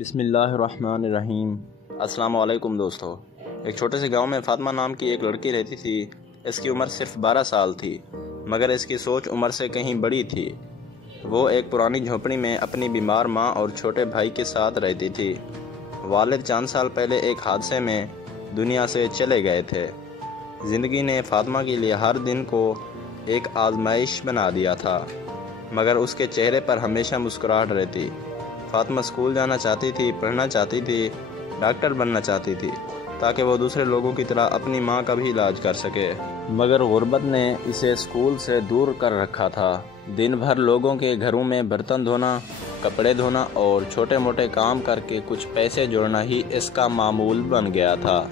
بسم اللہ الرحمن الرحیم۔ السلام علیکم دوستو۔ ایک چھوٹے سے گاؤں میں فاطمہ نام کی ایک لڑکی رہتی تھی۔ اس کی عمر صرف 12 سال تھی، مگر اس کی سوچ عمر سے کہیں بڑی تھی۔ وہ ایک پرانی جھونپڑی میں اپنی بیمار ماں اور چھوٹے بھائی کے ساتھ رہتی تھی۔ والد چند سال پہلے ایک حادثے میں دنیا سے چلے گئے تھے۔ زندگی نے فاطمہ کے لیے ہر دن کو ایک آزمائش بنا دیا تھا، مگر اس کے چہرے پر ہمیشہ مسکراہٹ رہتی۔ فاطمہ اسکول جانا چاہتی تھی، پڑھنا چاہتی تھی، ڈاکٹر بننا چاہتی تھی، تاکہ وہ دوسرے لوگوں کی طرح اپنی ماں کا بھی علاج کر سکے، مگر غربت نے اسے اسکول سے دور کر رکھا تھا۔ دن بھر لوگوں کے گھروں میں برتن دھونا، کپڑے دھونا اور چھوٹے موٹے کام کر کے کچھ پیسے جوڑنا ہی اس کا معمول بن گیا تھا۔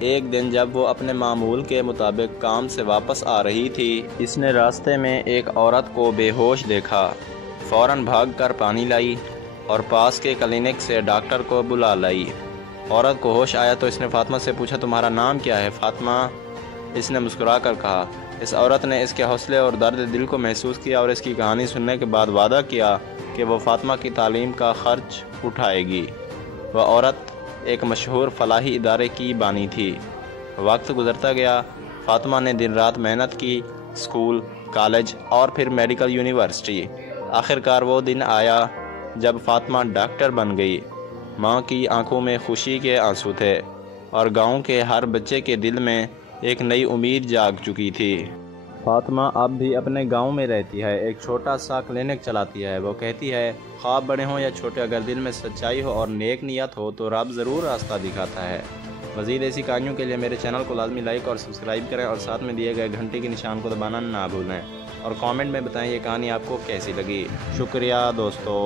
ایک دن جب وہ اپنے معمول کے مطابق کام سے واپس آ رہی تھی، اس نے راستے میں ایک عورت کو بے ہوش دیکھا۔ فوراً بھاگ کر پانی لائی اور پاس کے کلینک سے ڈاکٹر کو بلا لائی۔ عورت کو ہوش آیا تو اس نے فاطمہ سے پوچھا، تمہارا نام کیا ہے فاطمہ؟ اس نے مسکرا کر کہا۔ اس عورت نے اس کے حوصلے اور درد دل کو محسوس کیا اور اس کی کہانی سننے کے بعد وعدہ کیا کہ وہ فاطمہ کی تعلیم کا خرچ اٹھائے گی۔ وہ عورت ایک مشہور فلاحی ادارے کی بانی تھی۔ وقت گزرتا گیا، فاطمہ نے دن رات محنت کی، اسکول، کالج اور پھر میڈیکل یونیورسٹی۔ آخرکار وہ دن آیا جب فاطمہ ڈاکٹر بن گئی۔ ماں کی آنکھوں میں خوشی کے آنسو تھے اور گاؤں کے ہر بچے کے دل میں ایک نئی امید جاگ چکی تھی۔ فاطمہ اب بھی اپنے گاؤں میں رہتی ہے، ایک چھوٹا سا کلینک چلاتی ہے۔ وہ کہتی ہے، خواب بڑے ہوں یا چھوٹے، اگر دل میں سچائی ہو اور نیک نیت ہو تو رب ضرور راستہ دکھاتا ہے۔ مزید ایسی کہانیوں کے لیے میرے چینل کو لازمی لائک اور سبسکرائب کریں اور ساتھ میں دیے گئے گھنٹی کے نشان کو دبانا نہ بھولیں، اور کامنٹ میں بتائیں یہ کہانی آپ کو کیسی لگی۔ شکریہ دوستو۔